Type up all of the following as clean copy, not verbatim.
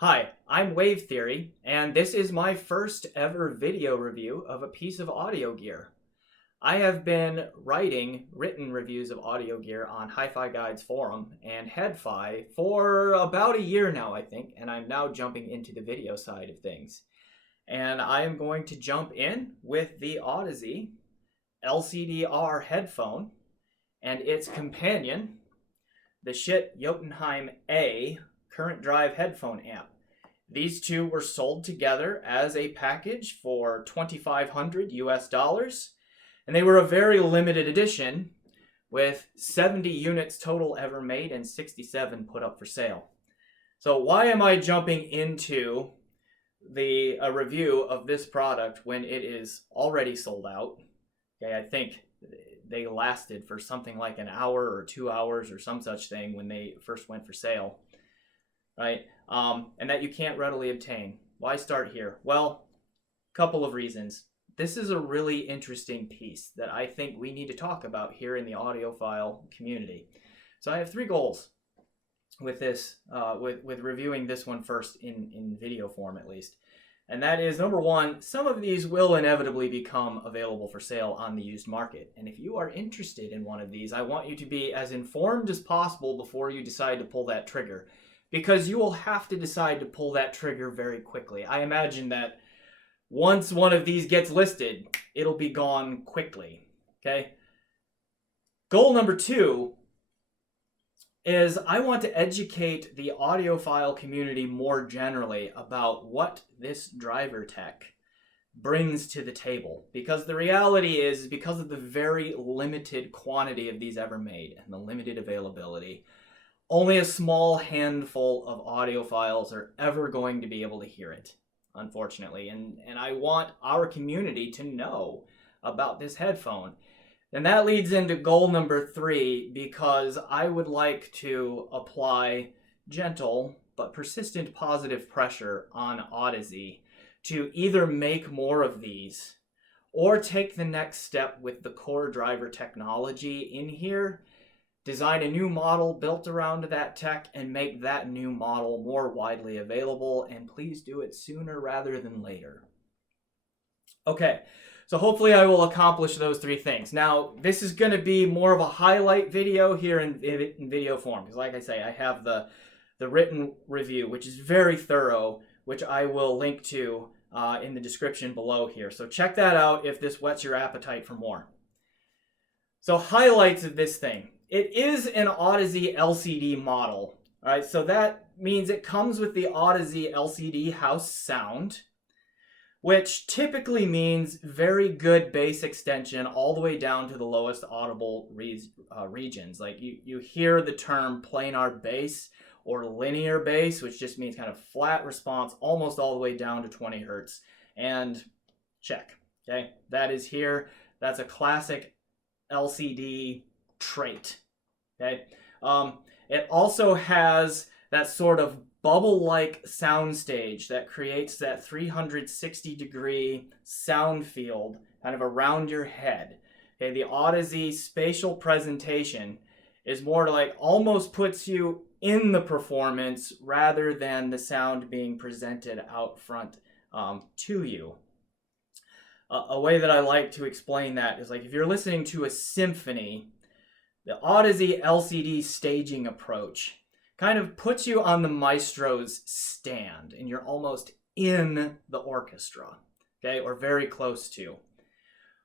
Hi, I'm Wave Theory, and this is my first ever video review of a piece of audio gear. I have been writing written reviews of audio gear on Hi-Fi Guides forum and Headphone for about a year now, I think, and I'm now jumping into the video side of things. And I am going to jump in with the Audeze LCD-R headphone and its companion, the Schiit Jotunheim A current drive headphone amp. These two were sold together as a package for $2,500 US, and they were a very limited edition with 70 units total ever made and 67 put up for sale. So why am I jumping into a review of this product when it is already sold out? Okay, I think they lasted for something like an hour or 2 hours or some such thing when they first went for sale, right? And that you can't readily obtain. Why start here? Well, a couple of reasons. This is a really interesting piece that I think we need to talk about here in the audiophile community. So I have three goals with this, with reviewing this one first in video form at least. And that is, number one, some of these will inevitably become available for sale on the used market. And if you are interested in one of these, I want you to be as informed as possible before you decide to pull that trigger, because you will have to decide to pull that trigger very quickly. I imagine that once one of these gets listed, it'll be gone quickly, okay? Goal number two is I want to educate the audiophile community more generally about what this driver tech brings to the table. Because the reality is, because of the very limited quantity of these ever made and the limited availability, only a small handful of audiophiles are ever going to be able to hear it, unfortunately. And I want our community to know about this headphone. And that leads into goal number three, because I would like to apply gentle but persistent positive pressure on Audeze to either make more of these or take the next step with the core driver technology in here, design a new model built around that tech, and make that new model more widely available, and please do it sooner rather than later. Okay, so hopefully I will accomplish those three things. Now, this is going to be more of a highlight video here in video form, because like I say, I have the written review, which is very thorough, which I will link to in the description below here. So check that out if this whets your appetite for more. So highlights of this thing. It is an Audeze LCD model. All right, so that means it comes with the Audeze LCD house sound, which typically means very good bass extension all the way down to the lowest audible regions. Like you hear the term planar bass or linear bass, which just means kind of flat response almost all the way down to 20 hertz. And check, okay? That is here. That's a classic LCD trait, okay? It also has that sort of bubble-like soundstage that creates that 360-degree sound field kind of around your head. Okay, the Audeze spatial presentation is more like almost puts you in the performance rather than the sound being presented out front to you. A way that I like to explain that is like if you're listening to a symphony, the Audeze LCD staging approach kind of puts you on the maestro's stand and you're almost in the orchestra, okay, or very close to.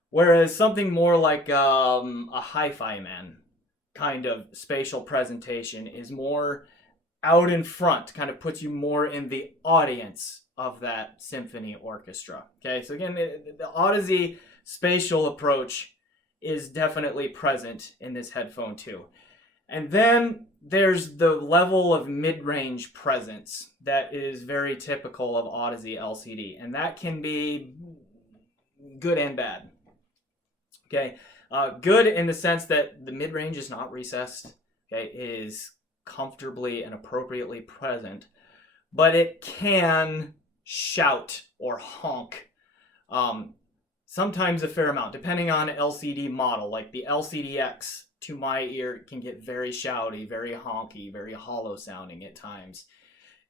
Whereas something more like a hi-fi man kind of spatial presentation is more out in front, kind of puts you more in the audience of that symphony orchestra. Okay, so again, the Audeze spatial approach is definitely present in this headphone too. And then there's the level of mid-range presence that is very typical of Audeze LCD, and that can be good and bad. Okay, good in the sense that the mid-range is not recessed. Okay, it is comfortably and appropriately present, but it can shout or honk sometimes a fair amount, depending on LCD model. Like the LCD-X, to my ear, can get very shouty, very honky, very hollow sounding at times.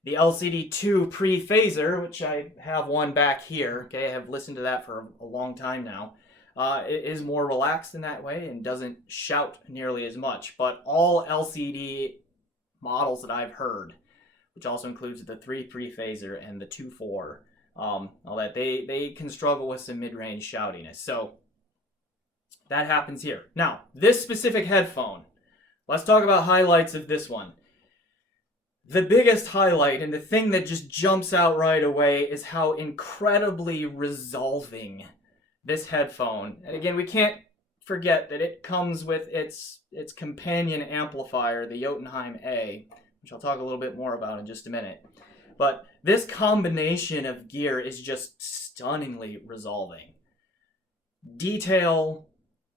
The LCD-2 pre-phaser, which I have one back here, okay, I have listened to that for a long time now, it is more relaxed in that way and doesn't shout nearly as much. But all LCD models that I've heard, which also includes the 3 pre-phaser and the 2.4, all that, they can struggle with some mid-range shoutiness. So that happens here. Now, this specific headphone, let's talk about highlights of this one. The biggest highlight and the thing that just jumps out right away is how incredibly resolving this headphone. And again, we can't forget that it comes with its companion amplifier, the Jotunheim A, which I'll talk a little bit more about in just a minute. But this combination of gear is just stunningly resolving. Detail,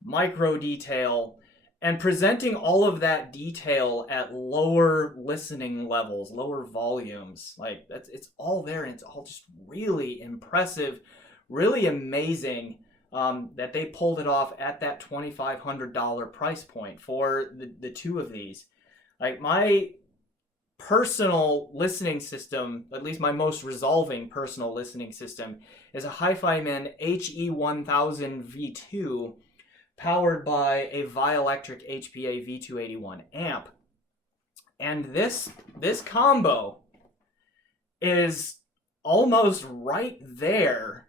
micro detail, and presenting all of that detail at lower listening levels, lower volumes. Like, it's all there, and it's all just really impressive, really amazing that they pulled it off at that $2,500 price point for the two of these. Like, my personal listening system, at least my most resolving personal listening system, is a HiFiMan HE1000 V2 powered by a Vielectric HPA V281 amp. And this combo is almost right there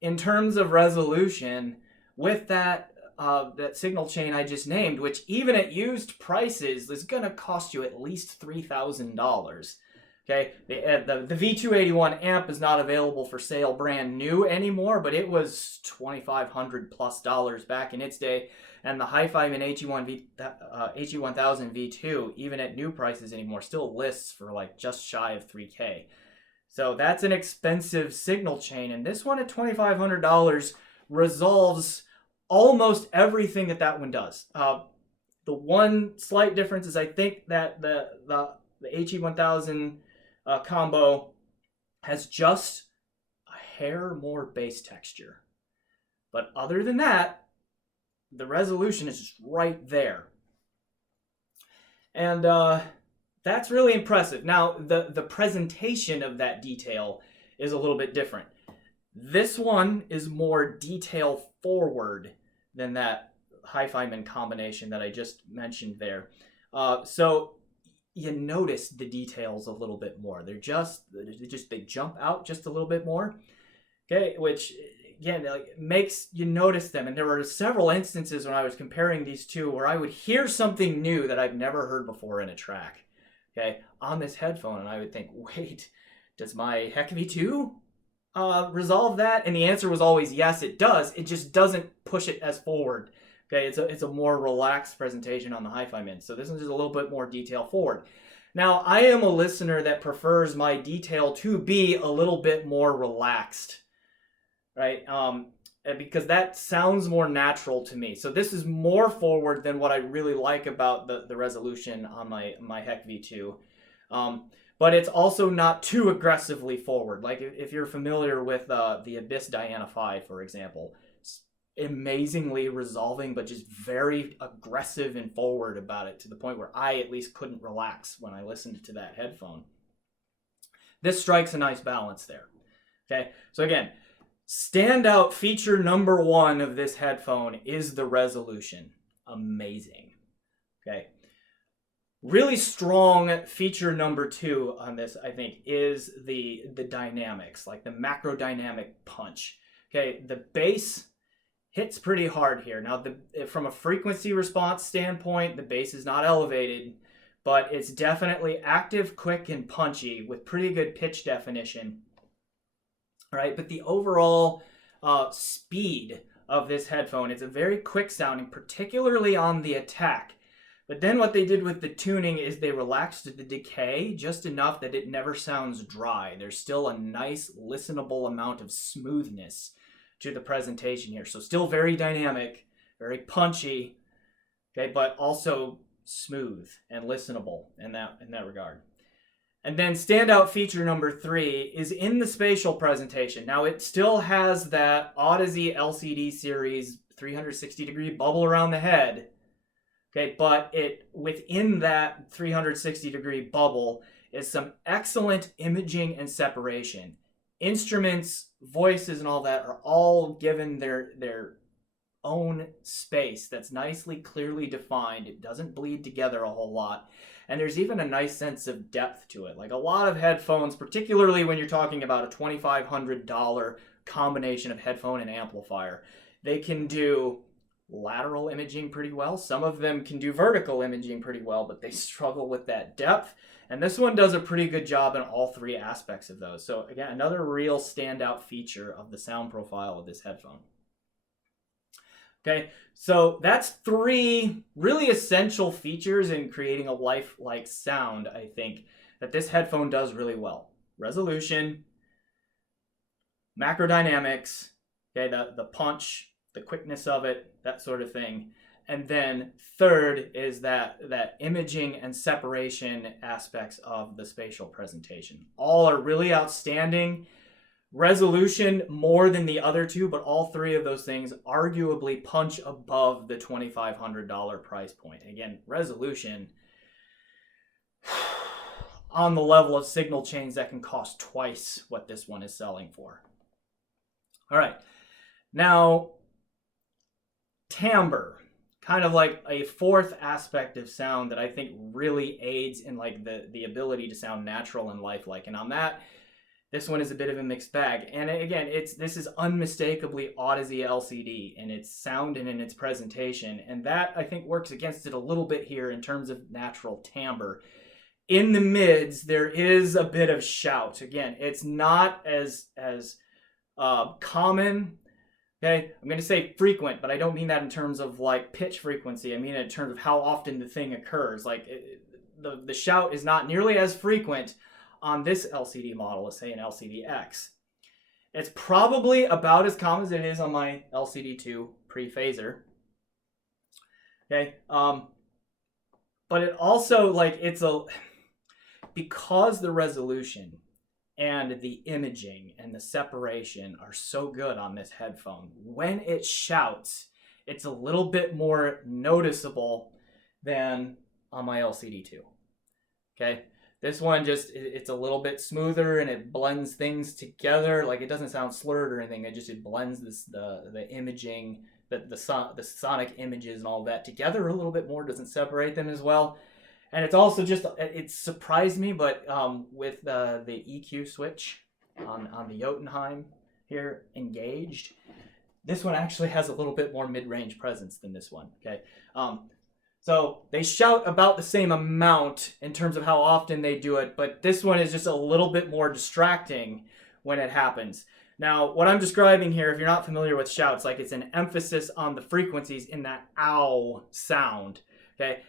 in terms of resolution with that signal chain I just named, which even at used prices is going to cost you at least $3,000. Okay, the V281 amp is not available for sale brand new anymore, but it was $2,500+ back in its day. And the HiFiMan HE1000 V2, even at new prices anymore, still lists for like just shy of $3K. So that's an expensive signal chain, and this one at $2,500 resolves almost everything that one does. The one slight difference is I think that the HE1000 combo has just a hair more bass texture. But other than that, the resolution is just right there. And that's really impressive. Now, the presentation of that detail is a little bit different. This one is more detail forward than that HiFiMan combination that I just mentioned there. So you notice the details a little bit more. They jump out just a little bit more. Okay, which again, like, makes you notice them. And there were several instances when I was comparing these two where I would hear something new that I've never heard before in a track, okay, on this headphone, and I would think, wait, does my HEC V2 resolve that? And the answer was always yes, it does. It just doesn't push it as forward. Okay, it's a more relaxed presentation on the HiFiMan. So this one's just a little bit more detail forward. Now, I am a listener that prefers my detail to be a little bit more relaxed, right? Because that sounds more natural to me. So this is more forward than what I really like about the resolution on my HEC V2. But it's also not too aggressively forward. Like if you're familiar with the Abyss Diana 5, for example, it's amazingly resolving, but just very aggressive and forward about it, to the point where I at least couldn't relax when I listened to that headphone. This strikes a nice balance there. Okay, so again, standout feature number one of this headphone is the resolution. Amazing. Okay. Really strong feature number two on this, I think, is the dynamics, like the macro dynamic punch. Okay, the bass hits pretty hard here. Now, from a frequency response standpoint, the bass is not elevated, but it's definitely active, quick, and punchy with pretty good pitch definition. All right, but the overall speed of this headphone, it's a very quick sounding, particularly on the attack. But then what they did with the tuning is they relaxed the decay just enough that it never sounds dry. There's still a nice, listenable amount of smoothness to the presentation here. So still very dynamic, very punchy, okay, but also smooth and listenable in that regard. And then standout feature number three is in the spatial presentation. Now, it still has that Audeze LCD series 360-degree bubble around the head. Okay, but within that 360-degree bubble, is some excellent imaging and separation. Instruments, voices, and all that are all given their own space that's nicely, clearly defined. It doesn't bleed together a whole lot. And there's even a nice sense of depth to it. Like a lot of headphones, particularly when you're talking about a $2,500 combination of headphone and amplifier, they can do lateral imaging pretty well. Some of them can do vertical imaging pretty well, but they struggle with that depth. And this one does a pretty good job in all three aspects of those. So again, another real standout feature of the sound profile of this headphone. Okay, so that's three really essential features in creating a lifelike sound, I think, that this headphone does really well. Resolution, macrodynamics, okay, the punch, the quickness of it, that sort of thing. And then third is that imaging and separation aspects of the spatial presentation. All are really outstanding. Resolution more than the other two, but all three of those things arguably punch above the $2,500 price point. Again, resolution on the level of signal chains that can cost twice what this one is selling for. All right, now timbre, kind of like a fourth aspect of sound that I think really aids in like the ability to sound natural and lifelike. And on that, this one is a bit of a mixed bag. And again, this is unmistakably Audeze LCD in its sound and in its presentation. And that, I think, works against it a little bit here in terms of natural timbre. In the mids, there is a bit of shout. Again, it's not as common. Okay, I'm going to say frequent, but I don't mean that in terms of like pitch frequency. I mean it in terms of how often the thing occurs. Like the shout is not nearly as frequent on this LCD model as say an LCD-X. It's probably about as common as it is on my LCD2 pre-phaser. Okay, but it also like because the resolution and the imaging and the separation are so good on this headphone, when it shouts, it's a little bit more noticeable than on my LCD2. Okay. This one it's a little bit smoother and it blends things together. Like it doesn't sound slurred or anything. It blends the imaging, the sonic images and all that together a little bit more. Doesn't separate them as well. And it's also it surprised me, but with the EQ switch on the Jotunheim here engaged, this one actually has a little bit more mid-range presence than this one. Okay. So they shout about the same amount in terms of how often they do it, but this one is just a little bit more distracting when it happens. Now, what I'm describing here, if you're not familiar with shouts, like it's an emphasis on the frequencies in that ow sound. Okay,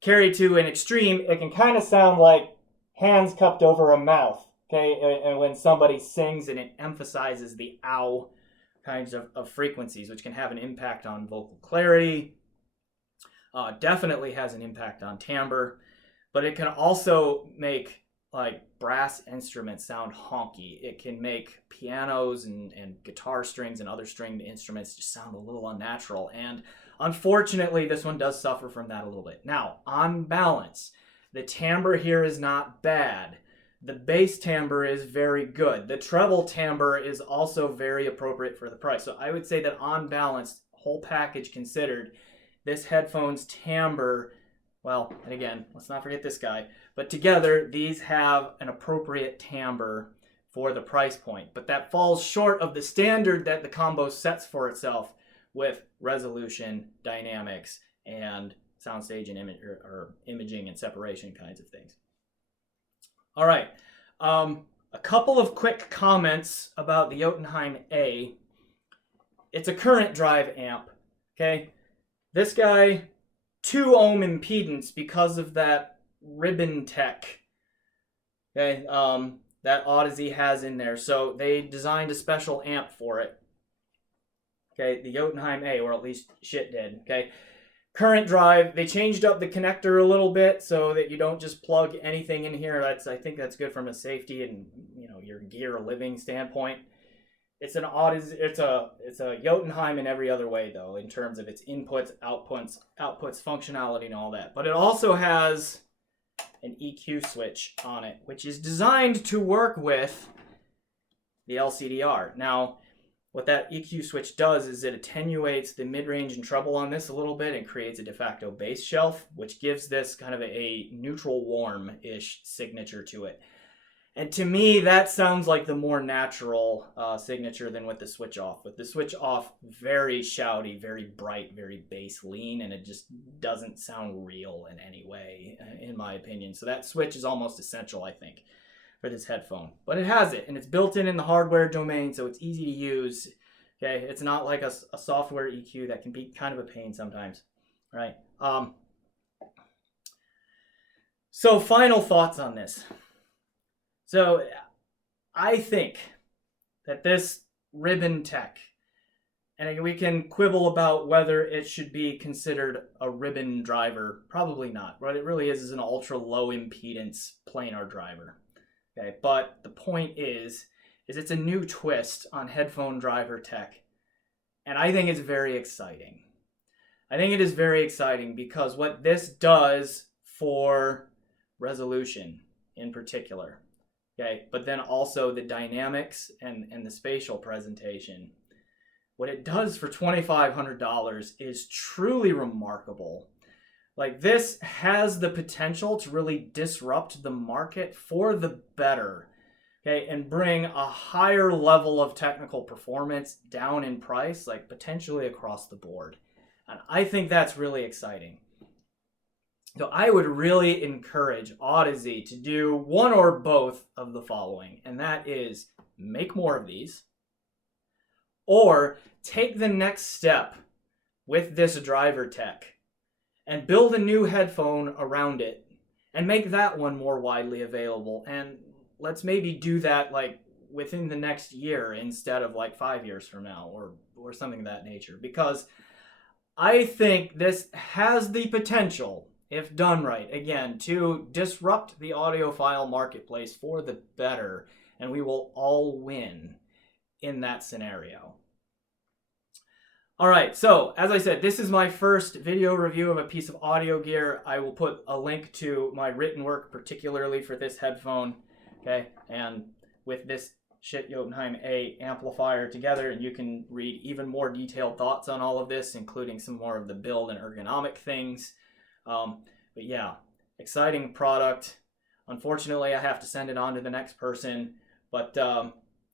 carried to an extreme, it can kind of sound like hands cupped over a mouth. Okay, and when somebody sings and it emphasizes the ow kinds of frequencies, which can have an impact on vocal clarity. Definitely has an impact on timbre, but it can also make like brass instruments sound honky. It can make pianos and guitar strings and other stringed instruments just sound a little unnatural. And unfortunately, this one does suffer from that a little bit. Now, on balance, the timbre here is not bad. The bass timbre is very good. The treble timbre is also very appropriate for the price. So I would say that on balance, whole package considered, this headphone's timbre, well, and again, let's not forget this guy, but together these have an appropriate timbre for the price point. But that falls short of the standard that the combo sets for itself with resolution, dynamics, and soundstage and imaging and separation kinds of things. All right, a couple of quick comments about the Jotunheim A. It's a current drive amp, okay? This guy, 2 ohm impedance because of that ribbon tech, okay, that Audeze has in there. So they designed a special amp for it. Okay, the Jotunheim A, or at least Schiit did. Okay, current drive. They changed up the connector a little bit so that you don't just plug anything in here. I think that's good from a safety and your gear living standpoint. It's an Audeze. It's a Jotunheim in every other way though, in terms of its inputs, outputs, functionality, and all that. But it also has an EQ switch on it, which is designed to work with the LCD-R. Now, what that EQ switch does is it attenuates the mid-range and treble on this a little bit and creates a de facto bass shelf, which gives this kind of a neutral warm-ish signature to it. And to me, that sounds like the more natural signature than with the switch off. With the switch off, very shouty, very bright, very bass lean, and it just doesn't sound real in any way, in my opinion. So that switch is almost essential, I think, for this headphone. But it has it, and it's built in the hardware domain, so it's easy to use. Okay, it's not like a software EQ that can be kind of a pain sometimes, right? So final thoughts on this. So I think that this ribbon tech, and we can quibble about whether it should be considered a ribbon driver. Probably not. What it really is an ultra low impedance planar driver. Okay, but the point is it's a new twist on headphone driver tech, and I think it's very exciting. I think it is very exciting because what this does for resolution in particular, okay, but then also the dynamics and the spatial presentation, what it does for $2,500 is truly remarkable. Like, this has the potential to really disrupt the market for the better, okay, and bring a higher level of technical performance down in price, like potentially across the board. And I think that's really exciting. So I would really encourage Audeze to do one or both of the following, and that is make more of these, or take the next step with this driver tech and build a new headphone around it and make that one more widely available. And let's maybe do that like within the next year instead of like 5 years from now or something of that nature, because I think this has the potential, if done right, again, to disrupt the audiophile marketplace for the better, and we will all win in that scenario. All right, so as I said, this is my first video review of a piece of audio gear. I will put a link to my written work, particularly for this headphone, okay, and with this Schiit Jotunheim A amplifier together, and you can read even more detailed thoughts on all of this, including some more of the build and ergonomic things. But yeah, exciting product. Unfortunately, I have to send it on to the next person, but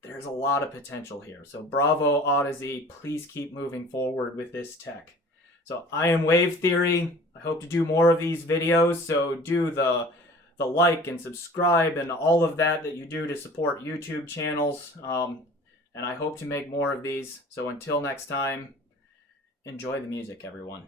there's a lot of potential here. So bravo, Audeze. Please keep moving forward with this tech. So I am Wave Theory. I hope to do more of these videos, so do the like and subscribe and all of that you do to support YouTube channels. And I hope to make more of these. So until next time, enjoy the music, everyone.